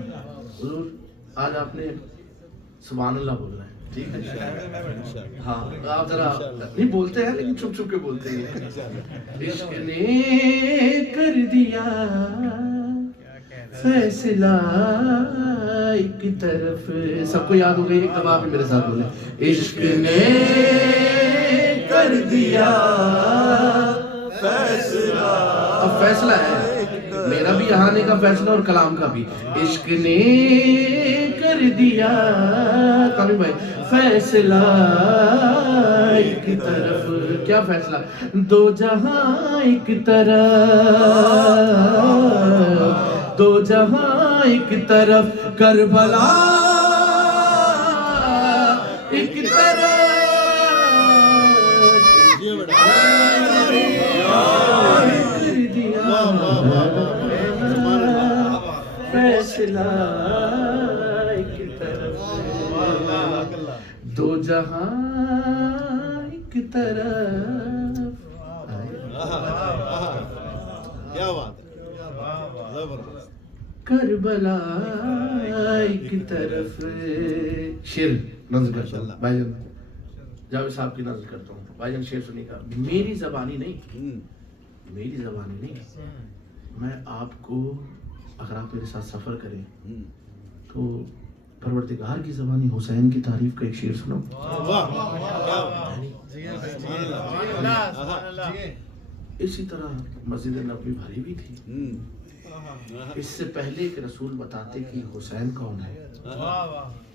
حضور آج آپ نے سبحان اللہ بولنا ہے، ٹھیک ہے؟ ہاں آپ ذرا نہیں بولتے ہیں لیکن چھپ چھپ کے بولتے ہیں. عشق نے کر دیا فیصلہ ایک طرف. سب کو یاد ہو گئی؟ ایک دفعہ آپ بھی میرے ساتھ بولیں. عشق نے کر دیا فیصلہ. اب فیصلہ ہے میرا بھی یہاں آنے کا فیصلہ اور کلام کا بھی. عشق نے کر دیا کامی بھائی فیصلہ ایک طرف. کیا فیصلہ؟ دو جہاں ایک طرف، دو جہاں ایک طرف، کربلا ایک طرف. فیصلہ ایک طرف، دو جہاں ایک طرف. کیا بات ہے، کربلا ایک طرف. شیر نظر کرتا ہوں بھائی جان، جاوید صاحب کی نظر کرتا ہوں. بھائی جان شیر سنیے گا. میری زبانی نہیں، میری زبانی نہیں. میں آپ کو، اگر آپ میرے ساتھ سفر کریں تو پروردگار کی زبانی حسین کی تعریف کا ایک شعر سنو. اسی طرح مسجد نبوی بھری بھی تھی. اس سے پہلے کہ رسول بتاتے کہ حسین کون ہے،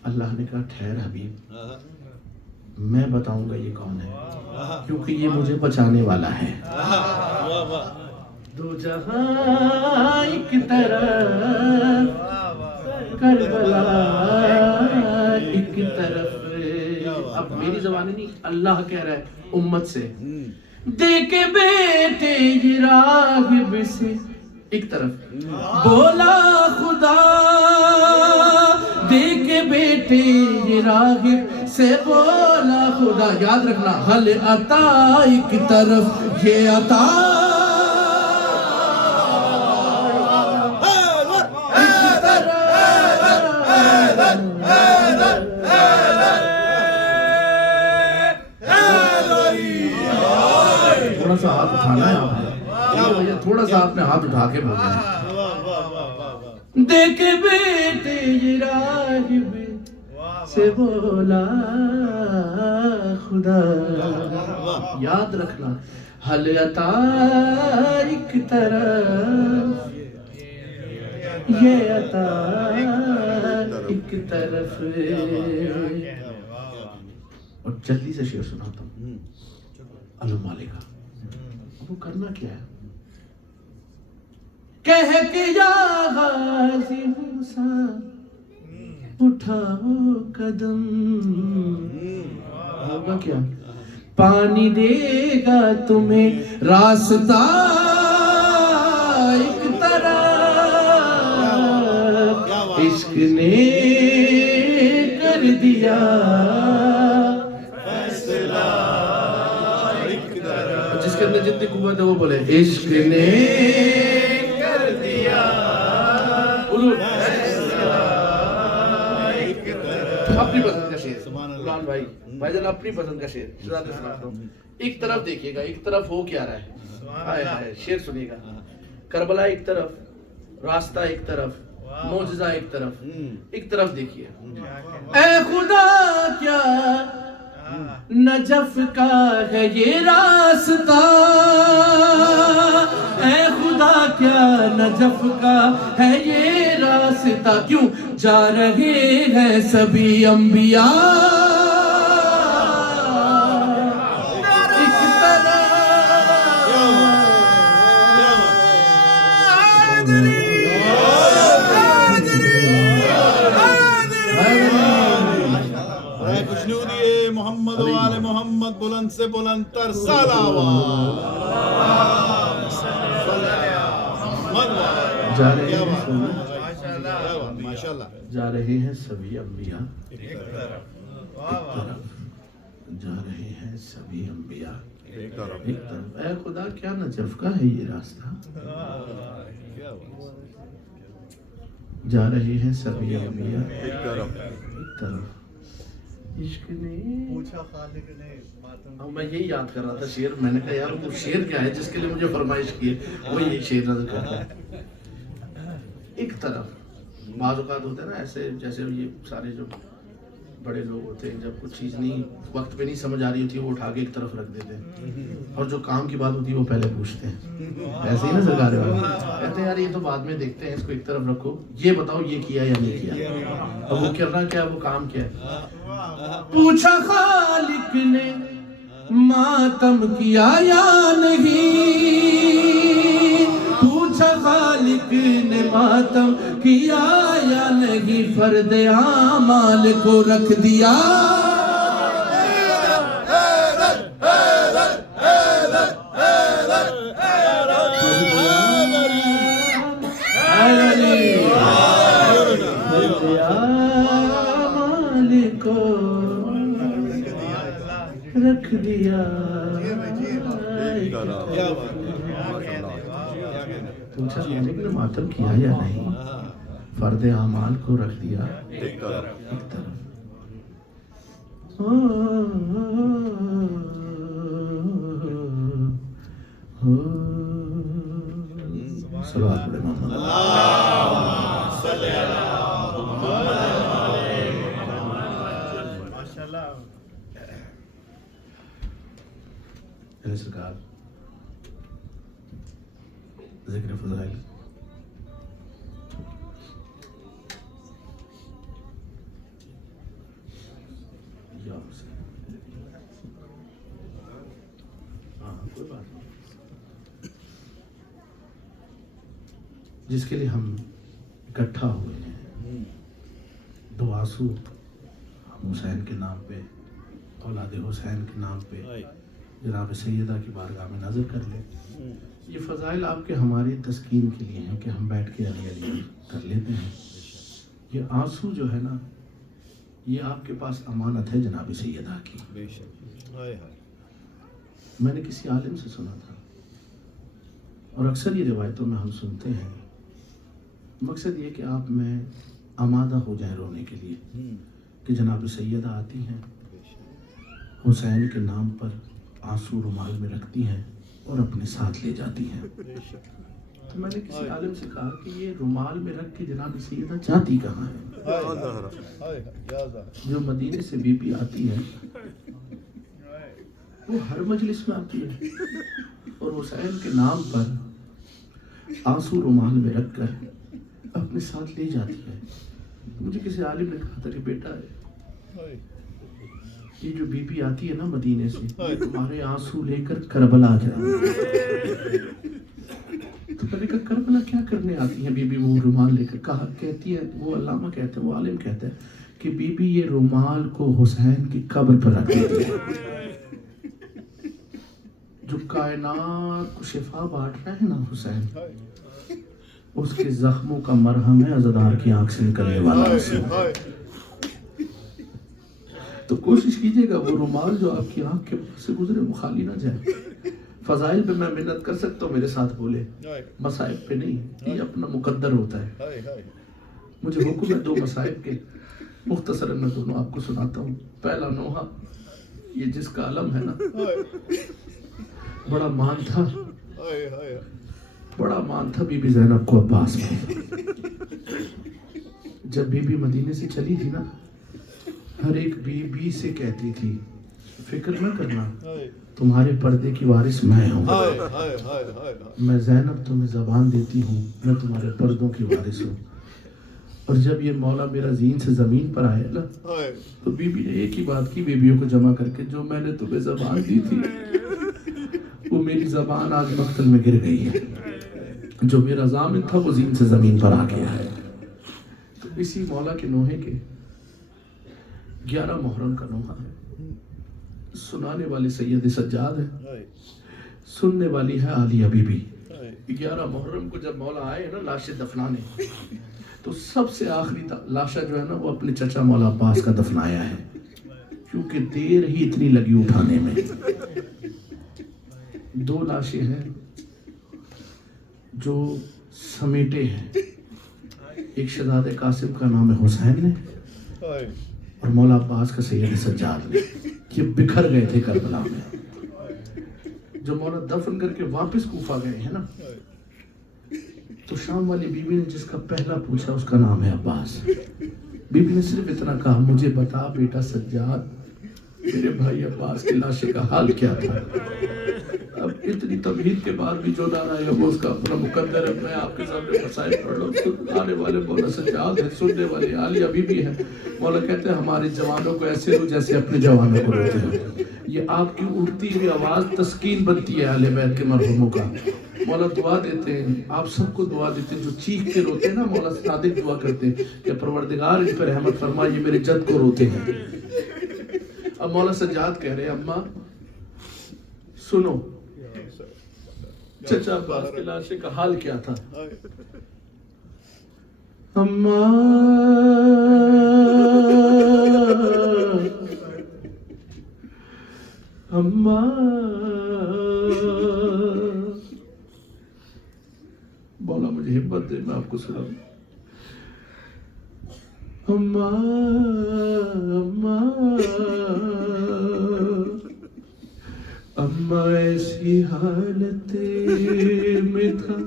اللہ نے کہا ٹھہر حبیب، میں بتاؤں گا یہ کون ہے، کیونکہ یہ مجھے بچانے والا ہے. دو جہاں ایک طرف، کربلا ایک طرف. اب میری زبانی نہیں، اللہ کہہ رہا ہے امت سے. دے کے بیٹے یہ راغب سے ایک طرف بولا خدا، دے کے بیٹے یہ راغب سے بولا خدا. یاد رکھنا حل عطا ایک طرف، یہ عطا تھوڑا سا ہاتھ اٹھانا ہے آپ نے، تھوڑا سا آپ نے ہاتھ اٹھا کے بولنا ہے. دیکھ بیٹے یہ راہب سے بولا خدا. یاد رکھنا حل عطا ایک طرف، یہ عطا ایک طرف. اور جلدی سے شعر سناتا ہوں. علم والے کا وہ کرنا کیا ہے؟ کہہ کہ یا غازی موسیٰ اٹھاؤ قدم. ہوگا کیا؟ پانی دے گا تمہیں راستہ ایک طرف. عشق نے کر دیا فیصلہ. جس کے اندر جتنی قوت ہے وہ بولے عشق نے کر دیا فیصلہ ایک طرف. اپنی پسند کا شعر عمران بھائی، بھائی جان اپنی پسند کا شعر سناتا ہوں. ایک طرف دیکھیے گا، ایک طرف ہو کیا رہا ہے. ہائے ہائے شعر سنیے گا. کربلا ایک طرف، راستہ ایک طرف، معجزہ ایک طرف. ایک طرف دیکھیے. اے خدا کیا نجف کا ہے یہ راستہ، اے خدا کیا نجف کا ہے یہ راستہ. کیوں جا رہے ہیں سبھی انبیاء ایک طرح. محمد و آل محمد بلند سے بلند تر صلوات. جا رہے ہیں سبھی انبیاء ایک طرف، جا رہے ہیں سبھی انبیاء ایک طرف. اے خدا کیا نجف کا ہے یہ راستہ. جا رہے ہیں سبھی انبیاء ایک طرف ایک طرف، عشق نے پوچھا خالق نے ماتم اب میں یہی یاد کر رہا تھا شعر، میں نے کہا یار وہ شعر کیا ہے جس کے لیے مجھے فرمائش کی ہے، وہ یہی شعر نظر کرتا ہے. ایک طرف بعض اوقات ہوتے ہیں نا ایسے، جیسے یہ سارے جو بڑے لوگ ہوتے ہیں، جب کچھ چیز نہیں وقت پہ نہیں سمجھ آ رہی ہوتی ہے وہ اٹھا کے ایک طرف رکھ دیتے ہیں، اور جو کام کی بات ہوتی ہے وہ پہلے پوچھتے ہیں. ایسے ہی نا سرکار والا کہتے ہیں یار یہ تو بعد میں دیکھتے ہیں، اس کو ایک طرف رکھو، یہ بتاؤ یہ کیا یا نہیں کیا، اب وہ کرنا کیا ہے، وہ کام کیا ہے. پوچھا خالق نے ماتم کیا یا نہیں، پوچھا خالق نے ماتم کیا یا نہیں، فرد اعمال کو رکھ دیا. رکھ دیا. پوچھا مالک نے ماتم کیا یا نہیں، فرد اعمال کو رکھ دیا ایک طرف. صلوات پڑھے محمد. میرے سرکار ذکر فضائل کوئی بات نہیں، جس کے لیے ہم اکٹھا ہوئے ہیں، دو آنسو ہم حسین کے نام پہ، اولاد حسین کے نام پہ جناب سیدہ کی بارگاہ میں نظر کر لیں. یہ فضائل آپ کے ہماری تسکین کے لیے ہیں کہ ہم بیٹھ کے علی علی کر لیتے ہیں. یہ آنسو جو ہے نا، یہ آپ کے پاس امانت ہے جناب سیدہ کی. میں نے کسی عالم سے سنا تھا، اور اکثر یہ روایتوں میں ہم سنتے ہیں، مقصد یہ کہ آپ میں آمادہ ہو جائیں رونے کے لیے، کہ جناب سیدہ آتی ہیں، حسین کے نام پر آنسو رومال میں رکھتی ہیں اور اپنے ساتھ لے جاتی ہیں. تو میں نے کسی عالم سے کہا کہ یہ رومال میں رکھ کے جناب سیدہ جاتی کہاں ہے؟ جو مدینے سے بی بی آتی ہے وہ ہر مجلس میں آتی ہے اور حسین کے نام پر آنسو رومال میں رکھ کر اپنے ساتھ لے جاتی ہے. مجھے کسی عالم نے کہا تھا کہ بیٹا یہ جو بی بی آتی ہے نا مدینے سے، تمہارے آنسو لے کر کربلا جائے. تو میں نے کہا کربلا کیا کرنے آتی ہیں بی بی وہ رومال لے کر؟ کہا کہتی ہے، وہ علامہ کہتے ہیں، وہ عالم کہتے ہیں کہ بی بی یہ رومال کو حسین کی قبر پر رکھ دیتی ہے. جو کائنات کو شفا بانٹ رہا ہے نا حسین، اس کے زخموں کا مرہم ہے عزادار کی آنکھ سے نکلنے والا آنسو. تو کوشش کیجئے گا وہ رومال جو آپ کی آنکھ کے سے گزرے وہ خالی نہ جائے. فضائل پہ میں منت کر سکتا ہوں، میرے ساتھ بولے، مصائب پہ نہیں، یہ اپنا مقدر ہوتا ہے. مجھے حکم ہے دو مصائب کے، مختصراً میں دونوں آپ کو سناتا ہوں. پہلا نوحہ، یہ جس کا علم ہے نا، بڑا مان تھا، بڑا مان تھا بی بی زینب کو عباس میں. جب بی بی مدینے سے چلی تھی نا، ہر ایک بی بی سے کہتی تھی فکر نہ کرنا، تمہارے پردے کی وارث میں ہوں. میں زینب تمہیں زبان دیتی ہوں، میں تمہارے پردوں کی وارث ہوں. اور جب یہ مولا میرا زین سے زمین پر آیا نا، تو بی بی نے ایک ہی بات کی بیبیوں کو جمع کر کے، جو میں نے تمہیں زبان دی تھی وہ میری زبان آج مقتل میں گر گئی ہے. جو میرا ضامن تھا وہ زین سے زمین پر آ گیا ہے. تو اسی مولا کے نوحے کے 11 محرم کا نوحہ ہے. سنانے والی سید سجاد ہے، سننے والی ہے عالیہ بی بی. 11 محرم کو جب مولا آئے نا لاشیں دفنانے، تو سب سے آخری لاشا جو ہے نا وہ اپنے چچا مولا عباس کا دفنایا ہے، کیونکہ دیر ہی اتنی لگی اٹھانے میں. 2 لاشیں ہیں جو سمیٹے ہیں، ایک شہزادہ قاسم کا نام ہے حسین نے اور مولا عباس کا سید سجاد نے، یہ بکھر گئے تھے کربلا میں. جو مولا دفن کر کے واپس کوفہ گئے ہیں نا، تو شام والی بی بی نے جس کا پہلا پوچھا اس کا نام ہے عباس. بی بی نے صرف اتنا کہا، مجھے بتا بیٹا سجاد میرے بھائی عباس کی لاشے کا حال کیا تھا. اب اتنی تمہید کے بعد بھی جو نعرہ ہے وہ اس کا اپنا مقدر ہے. میں آپ کے سامنے مسائل پڑھ رہا ہوں. آنے والے مولا سجاد ہیں، سننے والی عالیہ بی بی ہے. مولا کہتے ہیں ہمارے جوانوں کو ایسے رو جیسے اپنے جوانوں کو روتے ہیں. یہ آپ کی اڑتی ہوئی آواز تسکین بنتی ہے اہل بیت کے مرحوموں کا. مولا دعا دیتے ہیں، آپ سب کو دعا دیتے ہیں. جو چیخ کے روتے ہیں نا، مولا صادق دعا کرتے ہیں کہ پروردگار ان پر رحمت فرما، یہ میرے جد کو روتے ہیں. اب مولا سجاد کہہ رہے ہیں اماں سنو چچا عباس کے لاشے کا حال کیا تھا. اماں اماں مولا مجھے ہمت دے، میں آپ کو سناؤں. اماں اماں اماں ایسی حالت میں تھا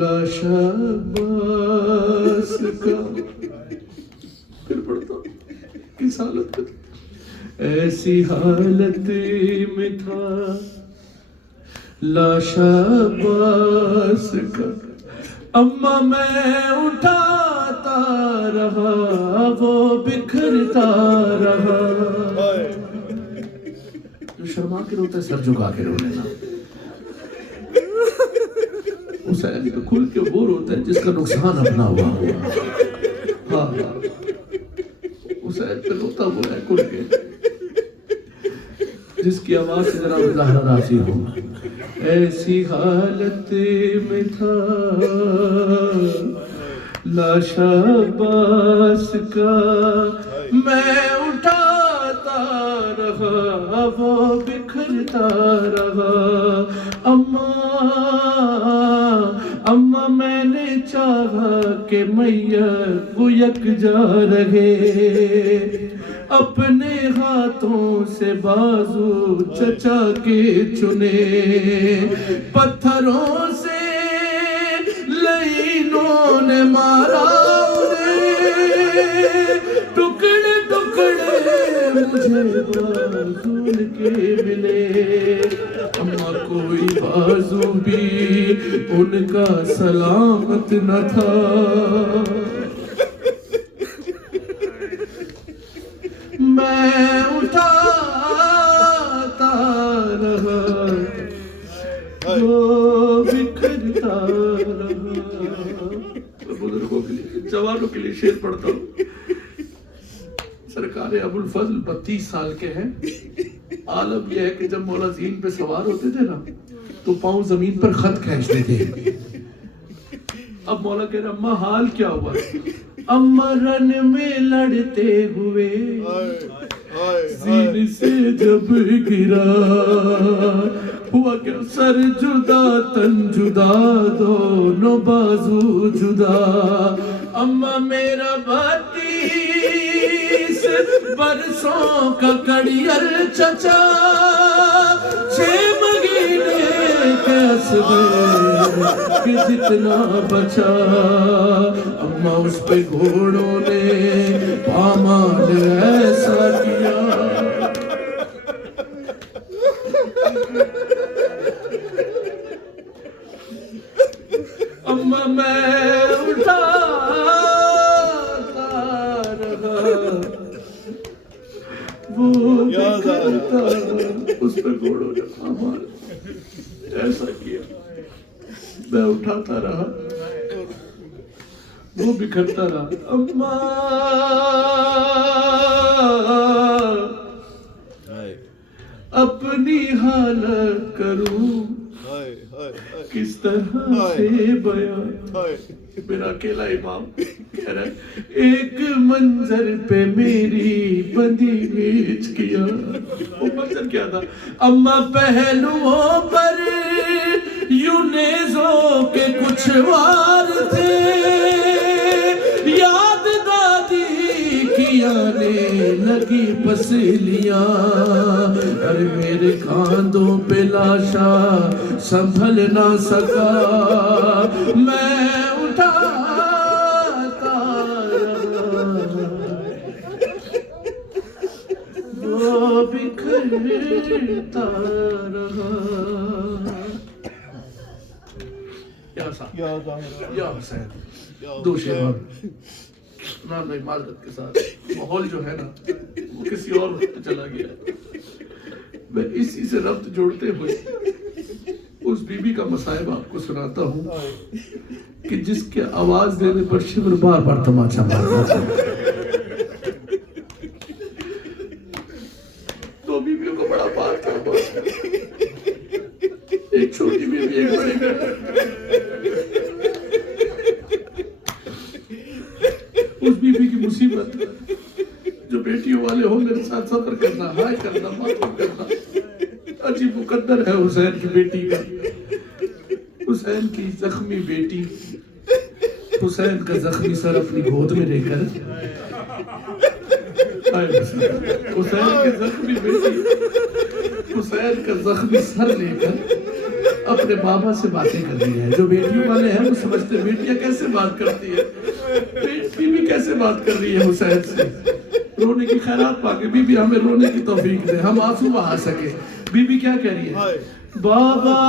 لاش عباس کا. پھر پڑھتا ہوں کس حالت میں تھا. ایسی حالت میں تھا لاش عباس کا. اماں میں اٹھاتا رہا وہ بکھرتا رہا. جو شرما کے روتا ہے سر جھکا کے رو لینا. حسین پہ کھل کے وہ روتا ہے جس کا نقصان اپنا ہوا ہوا. ہاں حسین پہ روتا وہ ہے کھل کے جس کی آواز سے ذرا زہرا راضی ہو. ایسی حالت میں تھا لاش عباس کا. میں اٹھاتا رہا وہ بکھرتا رہا. اماں میں نے چاہا کہ میت وہ یکجا رہے. اپنے ہاتھوں سے بازو چچا کے چنے. پتھروں سے لعینوں نے مارا انہیں. ٹکڑے ٹکڑے مجھے بازو کے ملے. اماں کوئی بازو بھی ان کا سلامت نہ تھا. میں اٹھاتا رہا وہ بکھرتا رہا. بزرگوں کے لیے جوانوں کے لیے شعر پڑھتا ہوں. سرکار ابو الفضل 32 سال کے ہیں. عالم یہ ہے کہ جب مولا زین پہ سوار ہوتے تھے نا تو پاؤں زمین پر خط کھینچتے تھے. اب مولا کہہ رہے اماں حال کیا ہوا. اماں رن میں لڑتے ہوئے زین سے جب گرا. ہوا کہ سر جدا تن جدا دونوں بازو جدا. اماں میرا 32 برسوں کا کڑیل چچا 6 مہینے کیس گئے کہ جتنا بچا. اماں اس پہ گھوڑوں نے پامال ایسا کیا. اماں میں اٹھاتا رہا وہ بکھرتا. اس پہ گھوڑوں نے پامال ایسا کیا. میں اٹھاتا رہا وہ بکھرتا رہا. اماں اپنی حالت کروں کس طرح سے بیان. میرا اکیلا امام کہہ رہا ہے ایک منظر پہ میری بندی بیچ کیا. وہ منظر کیا تھا. اماں پہلوؤں پر یوں نیزوں کے کچھ وار تھے، یاد دادی کی آنے لگی پسلیاں، ارے میرے کاندھوں پہ لاشا سنبھل نہ سکا، میں اٹھاتا رہا، وہ بکھرتا رہا۔ یا حسین، دو شیوان نام ایک معذرت کے ساتھ، ماحول جو ہے نا وہ کسی اور وقت چلا گیا، میں اسی سے ربط جوڑتے ہوئے اس بی بی کا مصائب آپ کو سناتا ہوں کہ جس کے آواز دینے پر شمر بار بار تماچا مارتا تھا۔ دو بیویوں کو بڑا پار تھا، ایک چھوٹی بیوی ایک بڑی بیوی۔ اس بیوی کی مصیبت جو بیٹیوں والے ہو میرے ساتھ سفر کرنا، ہائے کرنا، ماتم کرنا، عجیب مقدر ہے حسین کی بیٹی کا، حسین کی زخمی بیٹی، حسین کا زخمی سر اپنی گود میں لے کر، حسین کی زخمی بیٹی حسین کا زخمی سر لے کر اپنے بابا سے باتیں کر رہی ہے۔ جو بیٹیوں والے ہیں وہ سمجھتے ہیں بیٹیاں کیسے بات کرتی ہے، بی بی کیسے بات کر رہی ہے حسین سے، رونے کی خیرات پا کے بی بی ہمیں رونے کی توفیق دے، ہم آنسو بہا سکے۔ بی بی کیا کہہ رہی ہے؟ بابا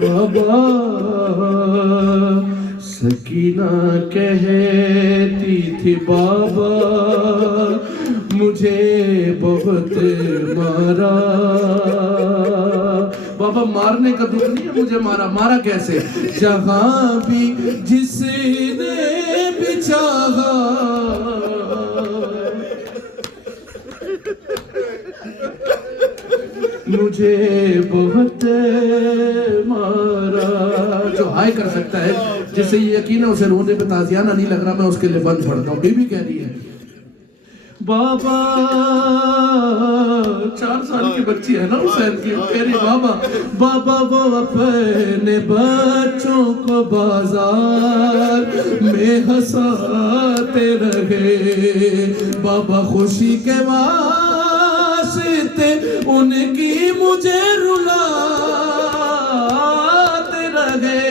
بابا سکینہ کہتی تھی بابا مجھے بہت مارا، بابا مارنے کا دکھ نہیں ہے، مجھے مارا، مارا کیسے؟ جہاں بھی جس نے بھی چاہا مجھے بہت مارا۔ جو ہائے کر سکتا ہے، جسے یہ یقین ہے اسے رونے پہ تازیانہ نہیں لگ رہا، میں اس کے لیے بند پڑھتا ہوں۔ بی بی کہہ رہی ہے بابا، 4 سال کی بچی ہے نا حسین کی، کہہ رہی بابا بابا وہ اپنے بچوں کو بازار میں ہنساتے رہے، بابا خوشی کے واسطے ان کی مجھے رلاتے رہے،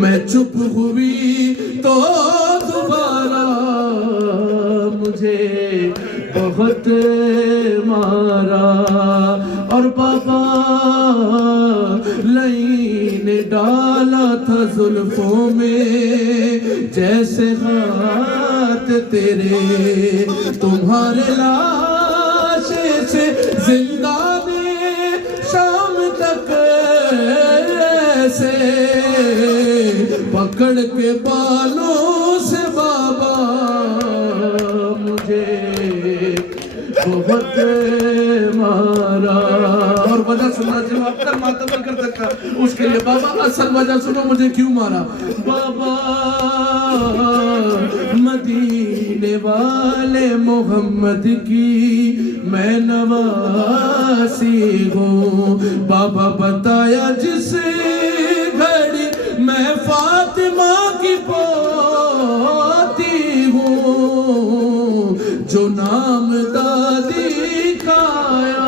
میں چپ ہوئی تو دوبارہ مجھے بہت مارا، اور بابا لائن ڈالا تھا زلفوں میں جیسے ہاتھ تیرے، تمہارے لاشے سے زندہ میں شام تک ایسے پکڑ کے بالوں سے بابا مجھے بہت مارا۔ اور وجہ سنا جو اب تک ماتم نہیں کر سکا اس کے لیے، بابا اصل وجہ سنو مجھے کیوں مارا۔ بابا مدینے والے محمد کی میں نواسی ہوں، بابا بتایا جس گھڑی میں فاطمہ کی پوتی ہوں، جو نام دادی کھایا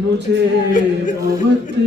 مجھے بہت